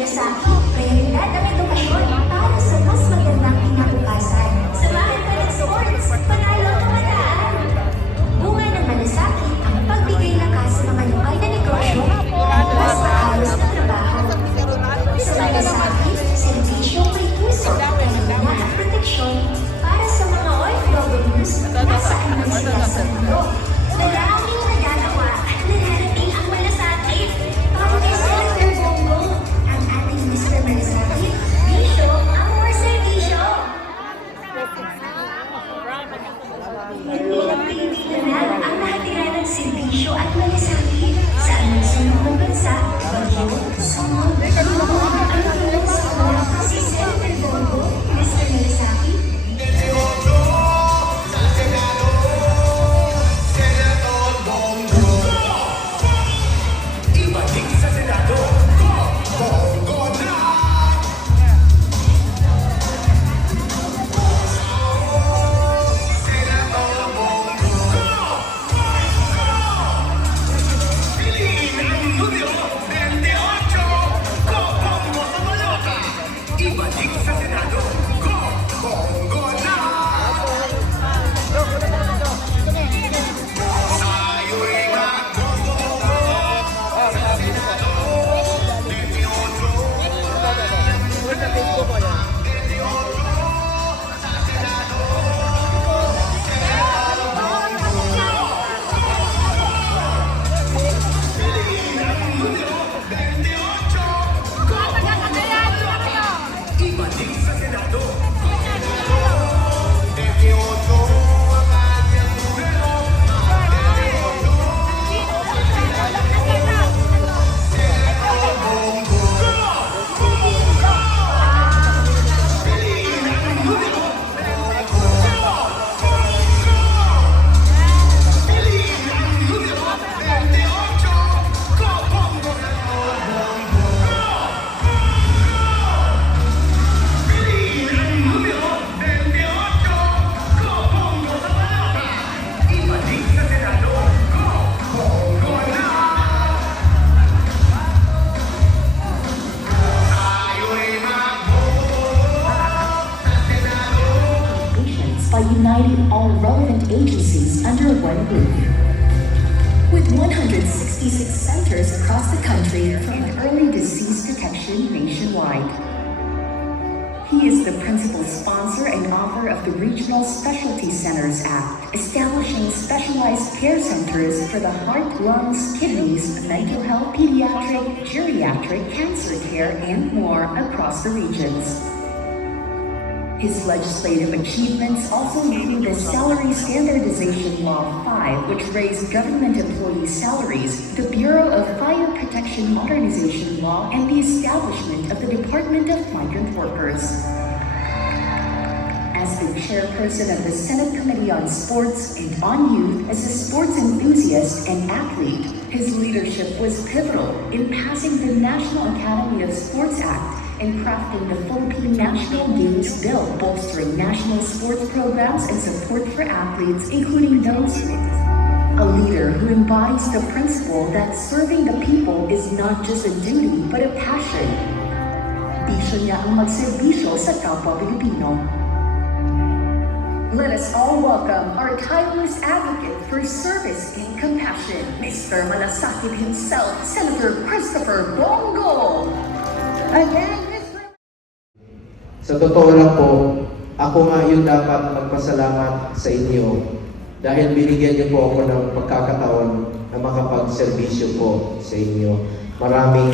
malasakit, prioridad ang edukasyon para sa mas magandang kinabukasan. Samahan ka ng sports, panalo ang kabataan. Bunga ng malasakit ang pagbigay lakas sa mga lokal na negosyo at mas maayos na trabaho. Sa malasakit, serbisyong may puso, kalina at proteksyon para sa mga OFWs nasaan man sila sa mundo. Maraming nagagawa at nararating ang malasakit. Para kay Senator Bongo, ang ating Mr. Malasakit, Bisyo ang more servisyo. Nagbilang Pilipinas na ang nahatiran ng serbisyo at malasakit sa anong ng bansa, bagyo, sunod, lumon, ang tulong sa mga si Senator Bongo, Mr. Malasakit. By uniting all relevant agencies under one roof. With 166 centers across the country from early disease detection nationwide. He is the principal sponsor and author of the Regional Specialty Centers Act, establishing specialized care centers for the heart, lungs, kidneys, mental health, pediatric, geriatric, cancer care, and more across the regions. His legislative achievements also include the Salary Standardization Law 5, which raised government employee salaries, the Bureau of Fire Protection Modernization Law, and the establishment of the Department of Migrant Workers. As the chairperson of the Senate Committee on Sports and on Youth, as a sports enthusiast and athlete, his leadership was pivotal in passing the National Academy of Sports Act and crafting the Philippine National Games Bill, bolstering national sports programs and support for athletes, including those. A leader who embodies the principle that serving the people is not just a duty, but a passion. Bisyo niya ang magserbisyo sa kapwa Pilipino. Let us all welcome our tireless advocate for service and compassion, Mr. Malasakit himself, Senator Christopher Bongo. Again, sa totoo lang po, ako nga yung dapat magpasalamat sa inyo dahil binigyan niyo po ako ng pagkakataon na makapagserbisyo po sa inyo. Maraming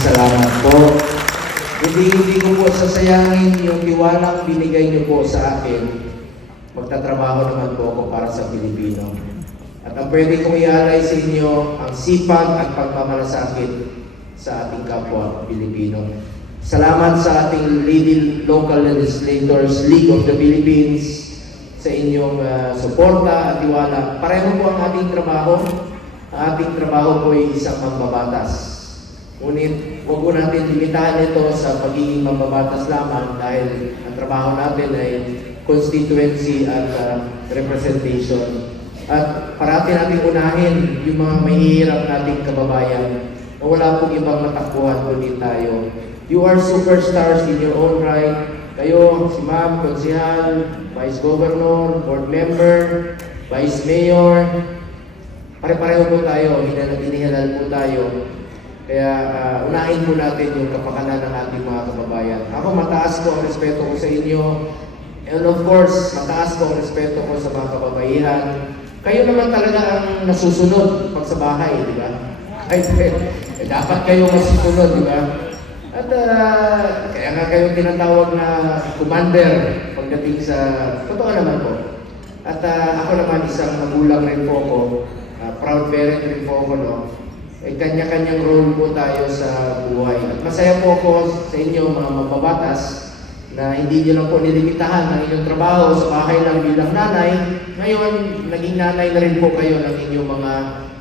salamat po. Hindi ko po sasayangin yung tiwalang binigay niyo po sa akin. Magtatrabaho naman po ako para sa Pilipino. At ang pwede kong ialay sa inyo ang sipag at pagmamalasakit sa ating kapwa Pilipino. Salamat sa ating leading local legislators, League of the Philippines, sa inyong suporta at tiwala. Pareho po ang ating trabaho. Ang ating trabaho po ay isang mambabatas. Ngunit huwag po natin limitahan ito sa pagiging mambabatas lamang dahil ang trabaho natin ay constituency at representation. At parati natin unahin yung mga mahihirap nating kababayan na wala pong ibang matakbuhan kundi tayo. You are superstars in your own right. Kayo, si Ma'am, Konsehal, Vice Governor, Board Member, Vice Mayor, pare-pareho po tayo, hinihalal po tayo. Kaya unahin po natin yung kapakanan ng ating mga kababayan. Ako, mataas po ang respeto ko sa inyo. And of course, mataas po ang respeto ko sa mga kababaihan. Kayo naman talaga ang nasusunod pag sa bahay, di ba? Ay, dapat kayo masusunod, di ba? At kaya nga kayo tinatawag na commander pagdating sa... Totoo naman po. At ako naman isang magulang rin po ako. Proud parent rin po ako, no? Kanya-kanyang role po tayo sa buhay. At masaya po ako sa inyo, mga mababatas, na hindi nyo lang po nilimitahan ng inyong trabaho sa bahay lang bilang nanay. Ngayon, naging nanay na rin po kayo ng inyong mga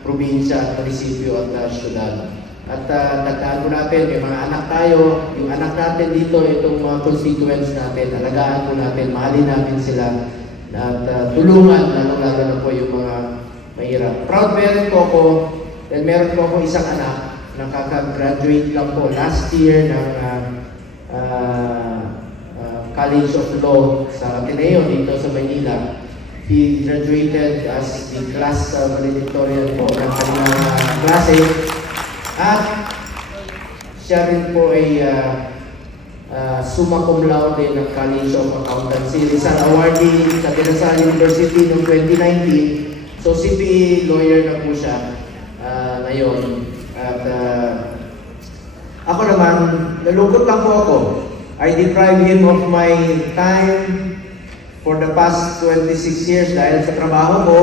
probinsya, munisipyo at syudad. At tandaan po natin, may mga anak tayo, yung anak natin dito, itong mga constituents natin, alagaan po natin, mahalin natin sila, at tulungan, lalo-lalo na po yung mga mahirap. Proud parent po ako, and meron po ako isang anak, nakaka-graduate lang po last year ng College of Law sa Ateneo dito sa Manila. He graduated as the class valedictorian po ng kanyang klase. At siya rin po ay summa cum laude ng College of Accountancy. Rizal awardee sa De La Salle University noong 2019. So CPA lawyer na po siya ngayon. At ako naman, nalungkot lang po ako. I deprived him of my time for the past 26 years dahil sa trabaho ko.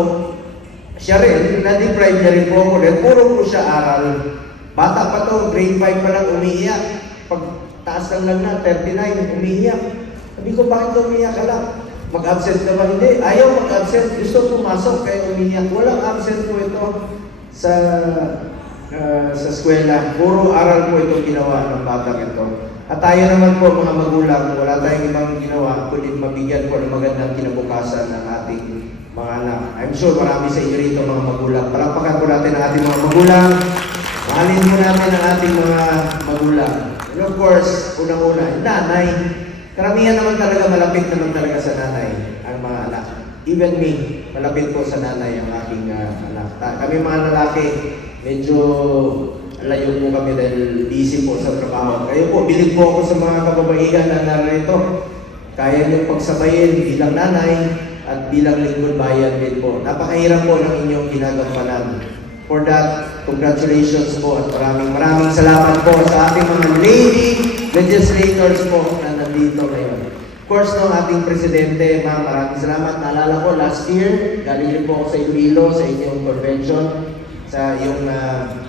Siya rin, na-deprive niya rin po ako dahil puro po siya aral. Bata pa to, grade 5 pa lang umiiyak. Pag taas lang na, 39, umiiyak. Sabi ko, bakit umiiyak ka lang? Mag-absent ka ba? Hindi, ayaw mag-absent. Gusto pumasok, kaya umiiyak. Walang absent po ito sa eskwela. Puro aral po itong ginawa ng batang ito. At tayo naman po, mga magulang, wala tayong ibang ginawa, kundi mabigyan po ng magandang kinabukasan ng ating mga anak. I'm sure marami sa inyo rito, mga magulang. Palakpakan po natin ang ating mga magulang. Mahalin mo natin ang ating mga magulang. And of course, unang-una, nanay. Karamihan naman talaga, malapit naman talaga sa nanay ang mga anak. Even me, malapit po sa nanay ang aking anak. Kami mga lalaki, medyo layo po kami dahil busy po sa trabaho. Kayo po, bilib po ako sa mga kababaihan na narito. Kaya niyong pagsabayin bilang nanay at bilang lingkod bayan din po. Napakahirap po ng inyong ginagampanan. For that, congratulations po at maraming salamat po sa ating mga lady legislators po na nandito ngayon. Of course, no, ating presidente, ma'am, maraming salamat. Naalala ko, last year, galing rin po ako sa Iloilo, sa inyong convention, sa iyong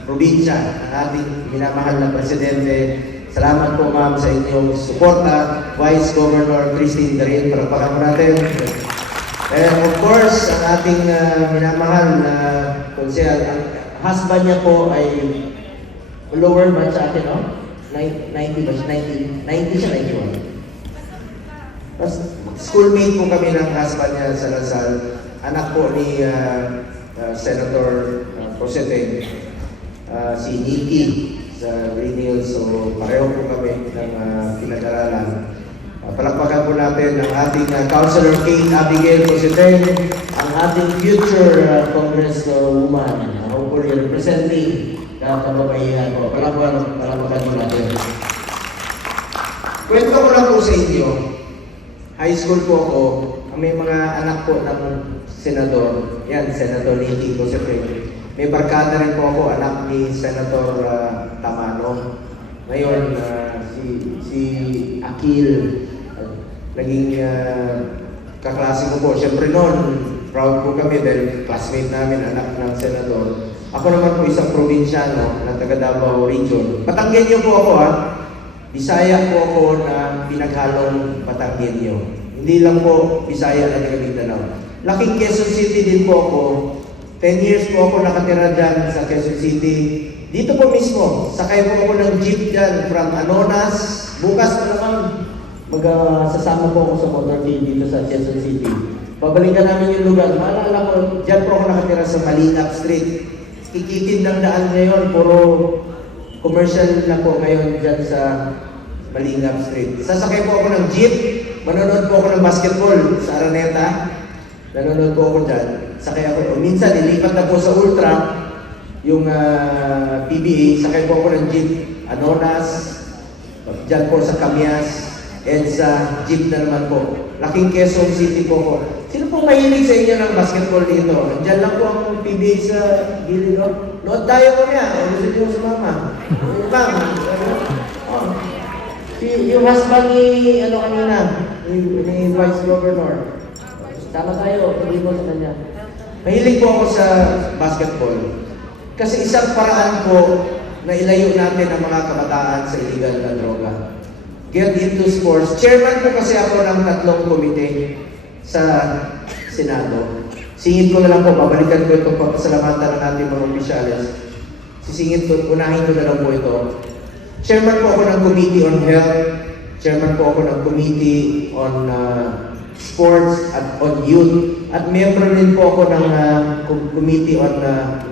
probinsya, ang ating minamahal na presidente. Salamat po, ma'am, sa inyong suporta. Vice Governor Christine Darin, palakpakan mo natin. And of course, ang ating minamahal na konsehal, ang husband niya po ay lower man sa akin, no? 90 ba? 90 siya, 91. Tapos, schoolmate po kami ng husband niya sa Lasal. Anak po ni Senator Cosete, si Nikki sa Green Hills. So, pareho po kami ng pinag-aralan. Palakpakan po natin ang ating Councilor Kate Abigail Cosete, ang ating future Congresswoman, hopefully representing kababaihan po. Palakpakan po natin. Kwento ko lang po sa inyo. High school po ako, may mga anak po ng senador. Yan, Senator Nikki Cosete. May barkada rin po ako, anak ni Senator Tamano. Ngayon, si Akil, naging kaklase ko po. Siyempre noon, proud po kami dahil classmate namin, anak ng senador. Ako naman po isang probinsyano na taga Davao Region. Batanggenyo po ako ha. Bisaya po ako na pinaghalong Batanggenyo. Hindi lang po Bisaya na taga Mindanao. Laking Quezon City din po ako. 10 years po ako nakatira dyan sa Quezon City. Dito po mismo, sakay po ako ng jeep dyan from Anonas. Bukas na naman, magsasama po ako sa motorcade dito sa Quezon City. Pabalikan namin yung lugar. Maalala ko, dyan po ako nakatira sa Malinap Street. Ikitin ng daan ngayon, puro commercial na po ngayon dyan sa Malingap Street. Sasakay po ako ng jeep, manonood po ako ng basketball sa Araneta. Nanonood po ako dyan. Sakay ako. Minsan, ilipat na po sa Ultra, yung PBA, sakay po ako ng jeep. Anonas, dyan po sa Camias, EDSA, jeep na naman po. Laking Quezon City po ko. Sino po mahilig sa inyo ng basketball dito? Diyan lang po ang PBA sa gilid, no? Nood tayo ko niya. O gusto niyo sumama? Ma'am, oh. Yung husband ni, ano kanina, ni Vice Governor. Tama tayo, sabi mo sa kanya. Mahilig po ako sa basketball. Kasi isang paraan po na ilayo natin ang mga kabataan sa illegal na droga. Get into sports. Chairman po kasi ako ng 3 komite sa Senado. Singit ko na lang po, babalikan ko itong papasalamatan ng ating mga opisyales. Sisingit ko, unahin ko na lang po ito. Chairman po ako ng Committee on Health. Chairman po ako ng Committee on Sports at on Youth. At member din po ako ng Committee on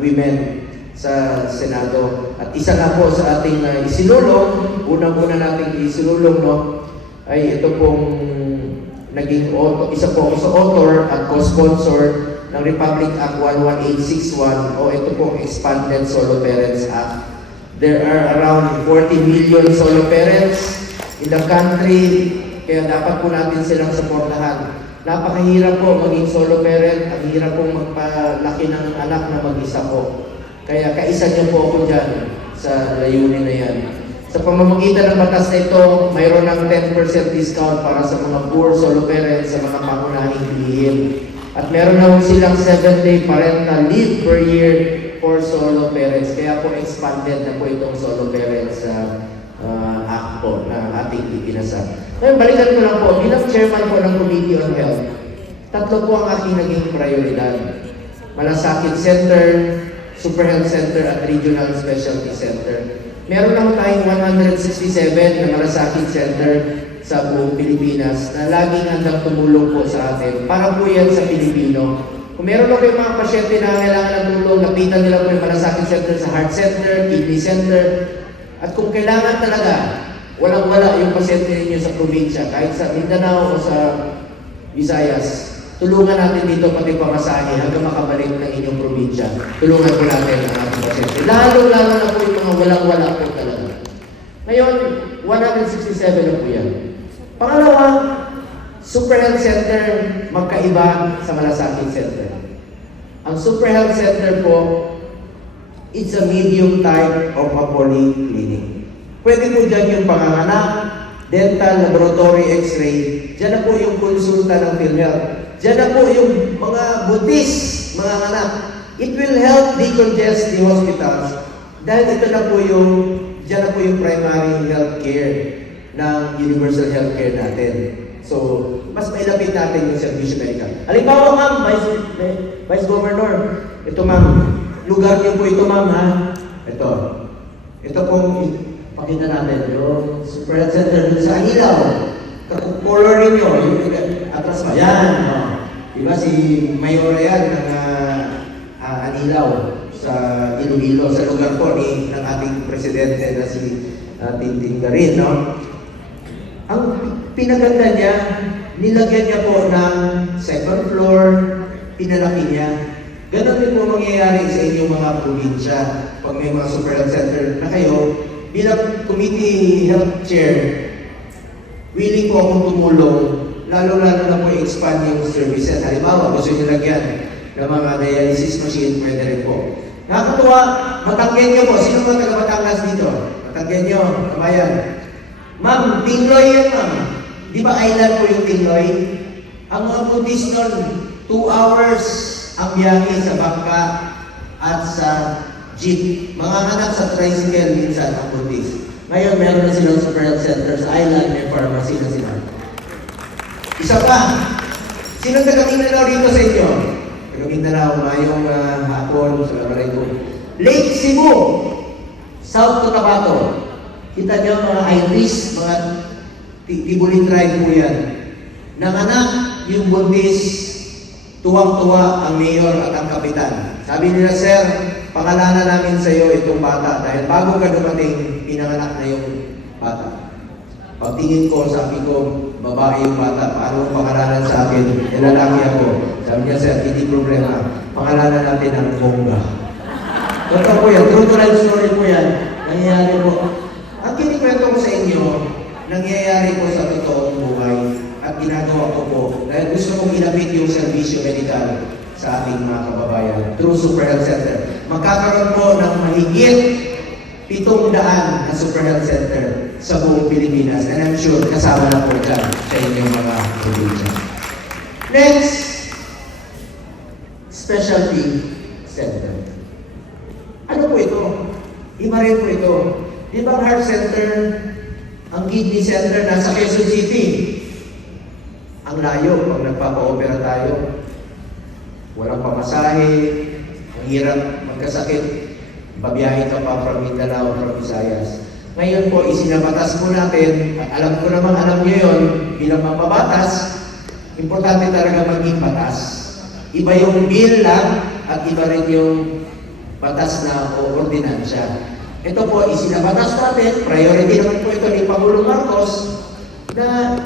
Women sa Senado. At isa nga po sa ating isinulong, unang-una nating isinulong, no, ay ito pong naging isa po ako sa author at co-sponsor ng Republic Act 11861 o ito pong Expanded Solo Parents Act. There are around 40 million solo parents in the country, kaya dapat po natin silang suportahan. Napakahirap po maging solo parent, ang hirap po magpalaki ng anak na mag-isa po. Kaya kaisa niyo po ako dyan sa layunin na yan. Sa pamamagitan ng batas na ito, mayroon ng 10% discount para sa mga poor solo parents sa mga pangunahing bilihin. At meron na silang 7-day parental leave per year for solo parents. Kaya po expanded na po itong solo parents act po na ating ipinasa. Ngayon, balikan ko lang po, bilang chairman po ng Committee on Health, 3 po ang aking naging prioridad. Malasakit Center, Super Health Center at Regional Specialty Center. Meron lang tayong 167 na malasakit center sa buong Pilipinas na laging handang tumulong po sa atin. Para po yan sa Pilipino. Kung meron po kayong mga pasyente na kailangan ng tulong, lapitan nila po yung malasakit center sa heart center, kidney center. At kung kailangan talaga, walang-wala yung pasyente ninyo sa probinsya, kahit sa Mindanao o sa Visayas, tulungan natin dito pati pamasahe hanggang makabalik ng inyong probinsya. Tulungan po natin ang ating pasyente. Lalo-lalo na po yung mga walang-wala po talaga. Ngayon, 167 na po yan. Pangalawa, Super Health Center, magkaiba sa Malasakit Center. Ang Super Health Center po, it's a medium type of a polyclinic. Pwede po dyan yung panganganak, dental, laboratory, x-ray. Dyan na po yung konsulta ng PhilHealth. Diyan na po yung mga buntis, mga anak. It will help decongest the hospitals dahil ito na po yung, diyan na po yung primary health care ng universal health care natin. So, mas mailapit natin yung servisyo medical. Halimbawa, ma'am, Vice Governor, ito ma'am, lugar niyo po ito ma'am ha. Ito. Ito pong, pakita natin, yung Super Health Center dun sa Ilaw. Colorin nyo, yung atras pa. Yan. Diba si Mayor yan ng Anilaw sa Iloilo, sa lugar po ng ating presidente na si Tintin Garin, no? Ang pinaganda niya, nilagyan niya po ng second floor, pinalaki niya. Ganon din po mangyayari sa inyong mga probinsya pag may mga super health center na kayo. Bilang committee health chair, willing po akong tumulong, lalo-lalo na po i-expand yung services. Halimbawa, gusto nyo lagyan ng mga dialysis machine, pwede rin po. Nakakatuwa, matanggen nyo po. Sino ba taga-Batangas dito? Matanggen nyo, kamayan. Ma'am, Tingloy yan ma'am. Di ba island po yung Tingloy? Ang mga buntis nun, 2 hours ang biyahe sa bangka at sa jeep. Mga anak sa tricycle minsan ang buntis. Ngayon, meron na silang super health center sa island, may pharmacy na sila. Isa pa, sino taga-Mindanao dito sa inyo? Taga-Mindanao, ngayong hapon sa Labaray ko. Lake Cebu, South Cotabato. Kita niyo mga Irish, mga Tibuli tribe po yan. Nanganak yung buntis, tuwang-tuwa ang mayor at ang kapitan. Sabi nila, sir, pangalanan namin sa iyo itong bata dahil bago ka dumating, pinanganak na yung bata. Pagtingin ko, sabi ko, babae yung bata, paano mo pangalanan sa akin? Lalaki ako. Sabi niya, sir, hindi problema. Pangalanan natin ang Bongga. Totoo po yan. True to life story po yan. Nangyayari po. Ang kinikwento ko sa inyo, nangyayari po sa totoong buhay at ginagawa ko po dahil gusto kong ilapit yung servisyo medikal sa ating mga kababayan through Super Health Center. Magkakaroon po ng mahigit 700 na Super Health Center sa buong Pilipinas. And I'm sure kasama na po dyan sa inyong mga probinsya. Next, Specialty Center. Ano po ito? Iba rin po ito. Di ba ang heart center, ang kidney center nasa Quezon City? Ang layo pag nagpapa-opera tayo. Walang pamasahe, ang hirap magkasakit, babiyahe ka pa from Mindanao, from Visayas. Ngayon po, isinabatas po natin, at alam ko namang alam niyo yun, bilang mapabatas, importante talaga maging batas. Iba yung bill lang, at iba rin yung batas na o ordinansya. Ito po, isinabatas natin, priority naman po ito ni Pangulong Marcos, na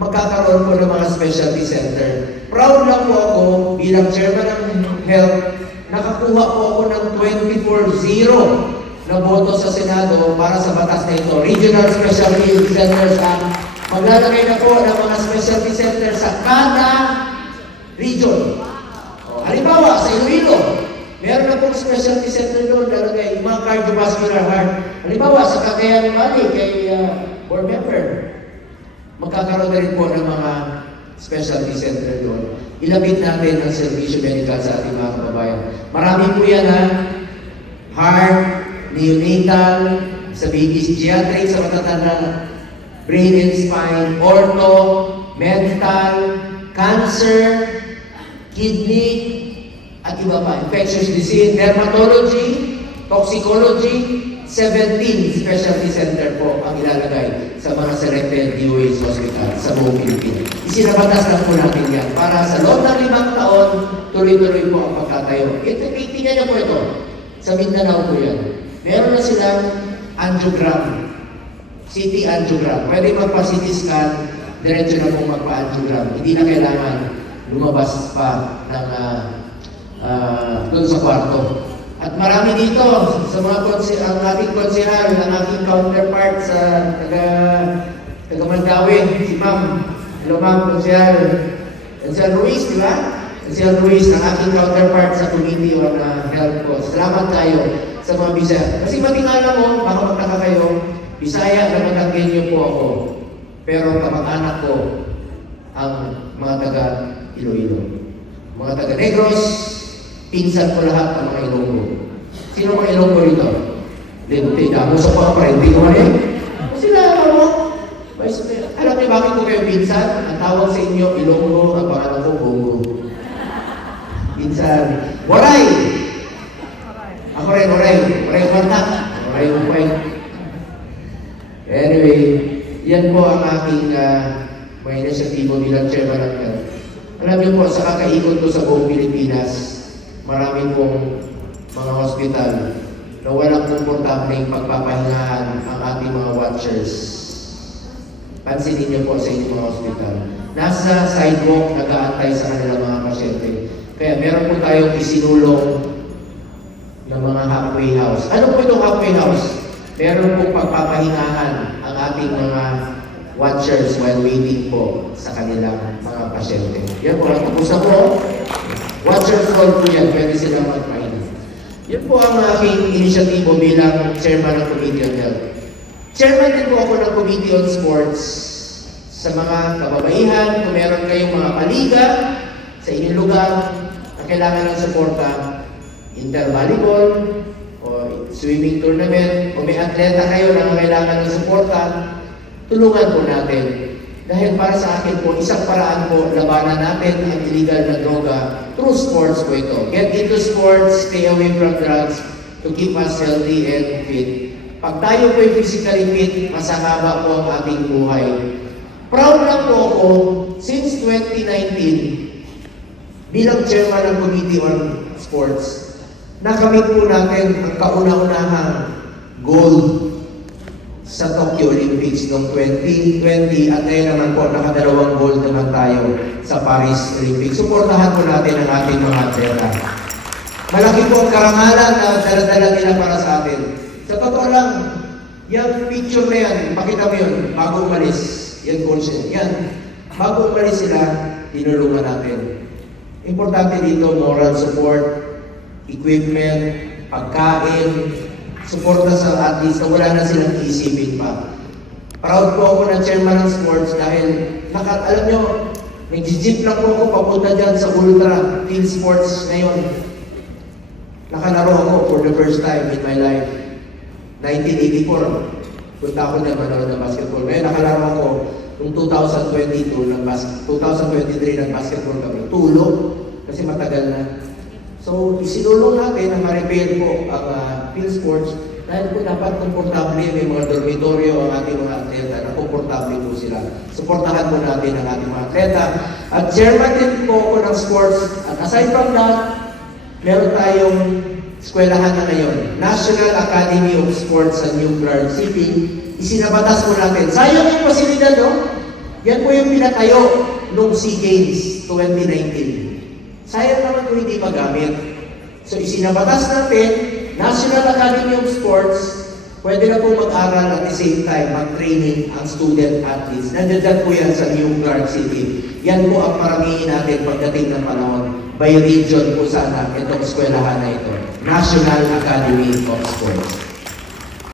magkakaroon po ng mga specialty center. Proud lang po ako bilang chairman ng health, nakakuha po ako ng 24-0 na boto sa Senado para sa batas na ito. Regional Specialty Centers Act. Maglalagay na po ng mga specialty center sa kada region. O, halimbawa, sa Iloilo, meron na pong specialty center doon, lalagay yung mga cardiovascular heart. Halimbawa, sa Cagayan Valley, kay board member, magkakaroon na rin po ng mga specialty center doon. Ilapit natin ang servisyo medical sa ating mga kababayan. Marami po yan ha. Heart, neonatal, sa babies, geriatric, sa matatanda, brain and spine, ortho, mental, cancer, kidney, at iba pa. Infectious disease, dermatology, toxicology, 17 specialty center po ang ilalagay sa mga selected DOH hospital sa buong Pilipinas. Isinabatas lang po natin yan para sa loob ng 5 taon, tuloy-tuloy po ang pagkatayo. Tingnan niyo po ito. Sa Mindanao po yan. Meron na silang angiogram. CT angiogram. Pwede magpa-CT scan, diretso na po magpa-angiogram. Hindi na kailangan lumabas pa ng doon sa kwarto. At marami dito sa mga ang ating konsehal, ang aking counterpart sa taga Mandawi, si Ma'am. Hello Ma'am, konsehal. Konsehal Ruiz, di ba? Konsehal Ruiz, ang aking counterpart sa Committee on Health po. Salamat tayo sa mga Bisaya. Kasi matingala mo, baka magtaka kayo, Bisaya na Matanggenyo po ako. Pero kamag-anak ko ang mga taga Iloilo. Mga taga Negros, pinsan ko lahat ang mga Ilonggo. Sino mga Ilonggo rito? Hindi, damo sa mga parente ko rin. Sila, ano? Alam niyo bakit ko kayo pinsan? Ang tawag sa inyo, Ilonggo, ang pangalan ko, Bongo. Pinsan. Waray! Ako rin, Waray. Waray Marta. Waray Upay. Anyway, yan po ang aking mga inisyatibo bilang chairman ng health. Alam niyo po, sa kakaikot ko sa buong Pilipinas, marami pong mga hospital na walang komportableng pagpapahingahan ang ating mga watchers. Pansinin niyo po sa inyong mga hospital. Nasa sidewalk, nag-aantay sa kanilang mga pasyente. Kaya meron po tayong isinulong ng mga halfway house. Ano po itong halfway house? Meron pong pagpapahingahan ang ating mga watchers while waiting po sa kanilang mga pasyente. Yan po, tapos na po. Watchers call po yan, pwede silang magpahinga. Yan po ang aking inisyatibo bilang chairman ng Committee on Health. Chairman din po ako ng Committee on Sports. Sa mga kababaihan, kung meron kayong mga paliga sa inyong lugar na kailangan ng suporta, inter-volleyball, o swimming tournament, o may atleta kayo na kailangan ng suporta, tulungan po natin. Dahil para sa akin po, isang paraan po, labanan natin ang illegal na droga through sports po ito. Get into sports, stay away from drugs to keep us healthy and fit. Pag tayo po physically fit, masahaba po ang ating buhay. Proud lang po ako, since 2019, bilang chairman ng Committee on Sports, nakamit po natin ang kauna-unahang gold sa Tokyo Olympics noong 2020 at ngayon naman po nakadalawang gold naman tayo sa Paris Olympics. Suportahan po natin ang ating mga atleta. Malaki po ang karangalan na daladala nila para sa atin. Sa totoo lang, yung picture na yan, pakita mo yun, bago umalis, yan goals yan. Bago umalis sila, tinulungan natin. Importante dito, moral support, equipment, pagkain, suporta sa athletes na wala na silang iisipin pa. Proud po ako na chairman ng sports dahil alam nyo, nag-jeep lang po ako papunta dyan sa Ultra Field Sports ngayon. Nakalaro ako for the first time in my life. 1984, punta ako na manood ng basketball. Ngayon nakalaro ako noong 2022 ng 2023 ng basketball kami. Tulog, kasi matagal na. So, isinulong natin na ma-repair po ang field sports dahil po dapat komportable, may mga dormitoryo ang ating mga atleta na komportable po sila. Suportahan po natin ang ating mga atleta. At chairman din po ako ng sports. At aside from that, meron tayong eskwelahan na ngayon, National Academy of Sports sa New Clark City. Isinabatas po natin. Sayang yung pasilidad, no? Yan po yung pinatayo noong SEA Games 2019. Sayang naman kung hindi magamit. So isinabatas natin, National Academy of Sports, pwede na po mag-aral at the same time, mag-training ang student athletes. Nandiyan po yan sa New Clark City. Yan po ang paramihin natin pagdating ng panahon. By region po sana itong eskwelahan na ito. National Academy of Sports.